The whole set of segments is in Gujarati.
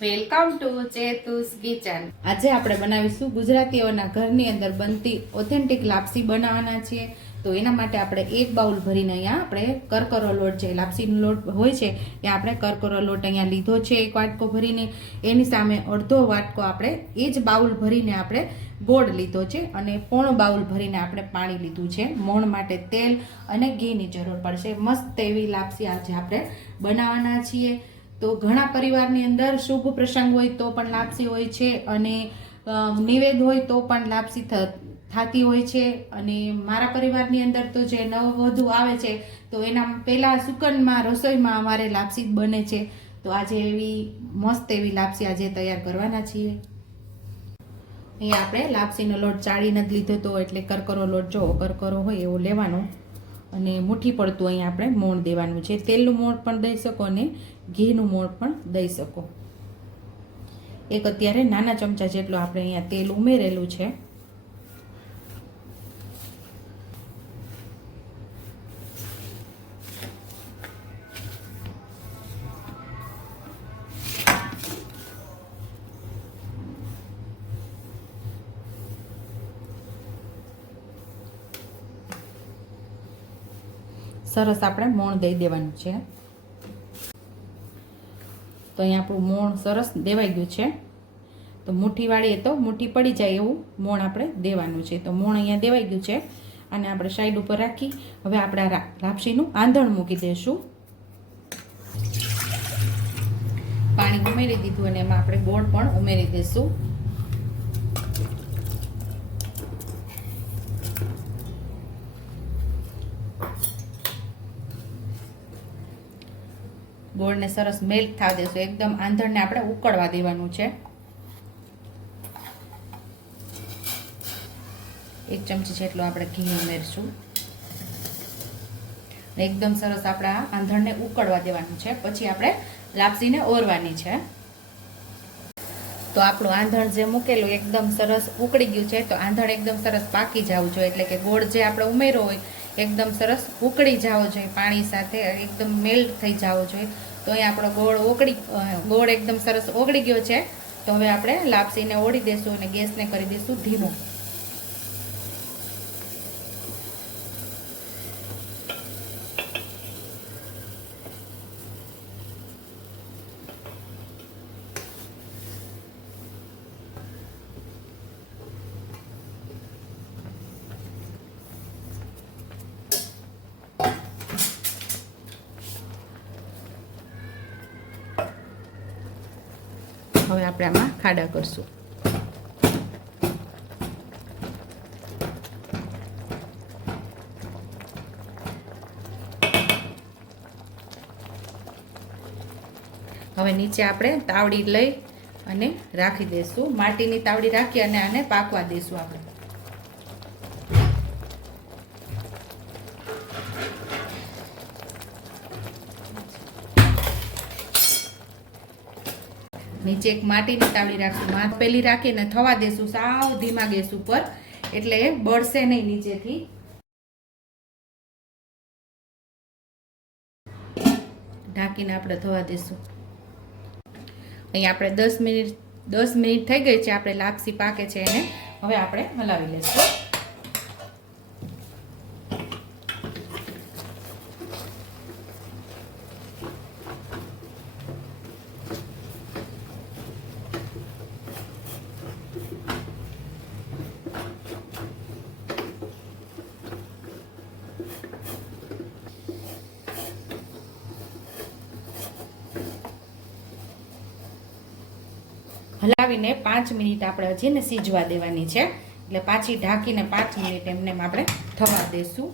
વેલકમ ટુ ચેતુસ કિચન આજે આપણે બનાવીશું ગુજરાતીઓના ઘરની અંદર બનતી ઓથેન્ટિક લાપસી બનાવવાના છીએ. તો એના માટે આપણે એક બાઉલ ભરીને અહીંયા આપણે કરકરો લોટ છે લાપસીનો લોટ હોય છે, એ આપણે કરકરો લોટ અહીંયા લીધો છે એક વાટકો ભરીને. એની સામે અડધો વાટકો આપણે એ જ બાઉલ ભરીને આપણે ગોળ લીધો છે અને પોણો બાઉલ ભરીને આપણે પાણી લીધું છે. મોણ માટે તેલ અને ઘીની જરૂર પડશે. મસ્ત એવી લાપસી આજે આપણે બનાવવાના છીએ. તો ઘણા પરિવારની અંદર શુભ પ્રસંગ હોય તો પણ લાપસી હોય છે અને નિવેદ હોય તો પણ લાપસી થતી હોય છે. અને મારા પરિવારની અંદર તો જે નવવધુ આવે છે, તો એના પહેલાં સુકનમાં, રસોઈમાં અમારે લાપસી બને છે. તો આજે એવી મસ્ત એવી લાપસી આજે તૈયાર કરવાના છીએ. અહીંયા આપણે લાપસીનો લોટ ચાળીને જ લીધો તો એટલે કરકરો લોટ જો, કરકરો હોય એવો લેવાનો. અને મુઠ્ઠી પડતું અહીંયા આપણે મોણ દેવાનું છે. તેલનું મોણ પણ દઈ શકો અને ઘીનું મોણ પણ દઈ શકો. એક અત્યારે નાના ચમચા જેટલું આપણે અહીંયા તેલ ઉમેરેલું છે. સરસ આપણે મોણ દઈ દેવાનું છે. તો અહીંયા આપણું મોણ સરસ દેવાઈ ગયું છે. તો મુઠ્ઠી વાળીએ તો મુઠ્ઠી પડી જાય એવું મોણ આપણે દેવાનું છે. તો મોણ અહીંયા દેવાઈ ગયું છે. અને આપણે સાઈડ ઉપર રાખી હવે આપણે આ રાપસીનું આંધણ મૂકી દઈશું. પાણી ઉમેરી દીધું અને એમાં આપણે ગોળ પણ ઉમેરી દઈશું. ગોળને સરસ મેલ્ટ થવા દેશું. એકદમ આંધણને આપણે ઉકળવા દેવાનું છે. એક ચમચી જેટલું આપણે ઘી ઉમેરશું એકદમ સરસ આપણા આંધણને ઉકળવા દેવાનું છે. પછી આપણે લાપસીને ઓરવાની છે. તો આપણું આંધણ જે મૂકેલું એકદમ સરસ ઉકળી ગયું છે, તો આંધણ એકદમ સરસ પાકી જવું જોઈએ. એટલે કે ગોળ જે આપણે ઉમેર્યો હોય એકદમ સરસ ઉકળી જવો જોઈએ, પાણી સાથે એકદમ મેલ્ટ થઈ જવો જોઈએ. તો અહીં આપણો ગોળ ઓગળી ગોળ એકદમ સરસ ઓગળી ગયો છે. તો હવે આપણે લાપસીને ઓળી દઈશું અને ગેસને કરી દઈશું ધીમો. હવે આપણે આમાં ખાડા કરશું. હવે નીચે આપણે તાવડી લઈ અને રાખી દઈશું. માટીની તાવડી રાખી અને આને પાકવા દઈશું આપણે. નીચે એક માટીની તાવડી રાખશું. પેલી રાખીને થવા દેશું, સાવ ધીમા ગેસ ઉપર. એટલે બળશે નહીં નીચેથી. ઢાંકીને આપણે થવા દેશું. અહીં આપણે દસ મિનિટ દસ મિનિટ થઈ ગઈ છે, આપણે લાપસી પાકે છે એને. હવે આપણે હલાવી લઈશું હલાવીને પાંચ મિનિટ આપણે હજી ને સીજવા દેવાની છે. એટલે પાછી ઢાંકીને પાંચ મિનિટ એમને આપણે થવા દેશું.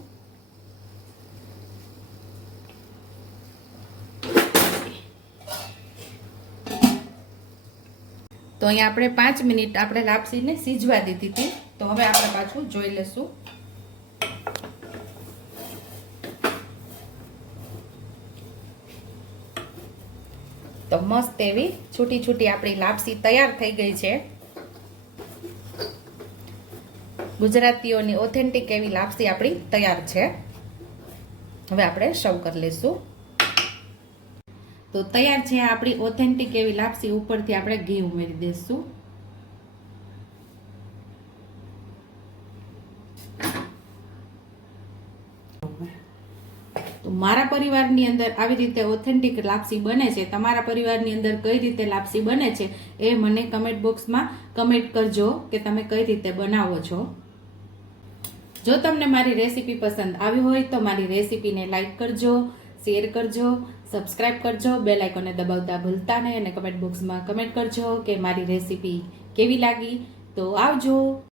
તો અહીંયા આપણે પાંચ મિનિટ આપણે લાપસીને સીજવા દીધી હતી. તો હવે આપણે પાછું જોઈ લેશું તો મસ્ત એવી છૂટી છૂટી આપણી લાપસી તૈયાર થઈ ગઈ છે. ગુજરાતીઓની ઓથેન્ટિક એવી લાપસી આપણી તૈયાર છે. હવે આપણે સર્વ કરી લઈશું. તો તૈયાર છે આપણી ઓથેન્ટિક એવી લાપસી ઉપરથી આપણે ઘી ઉમેરી દઈશું. તો મારા પરિવારની અંદર આવી રીતે ઓથેન્ટિક લાપસી બને છે, તમારા પરિવારની અંદર કઈ રીતે લાપસી બને છે, એ મને કમેન્ટ બોક્સમાં કમેન્ટ કરજો કે તમે કઈ રીતે બનાવો છો. જો તમને મારી રેસીપી પસંદ આવી હોય તો મારી રેસીપીને લાઇક કરજો શેર કરજો સબસ્ક્રાઇબ કરજો બે લાઇકોને દબાવતા ભૂલતા નહીં અને કમેન્ટ બોક્સમાં કમેન્ટ કરજો કે મારી રેસીપી કેવી લાગી. તો આવજો.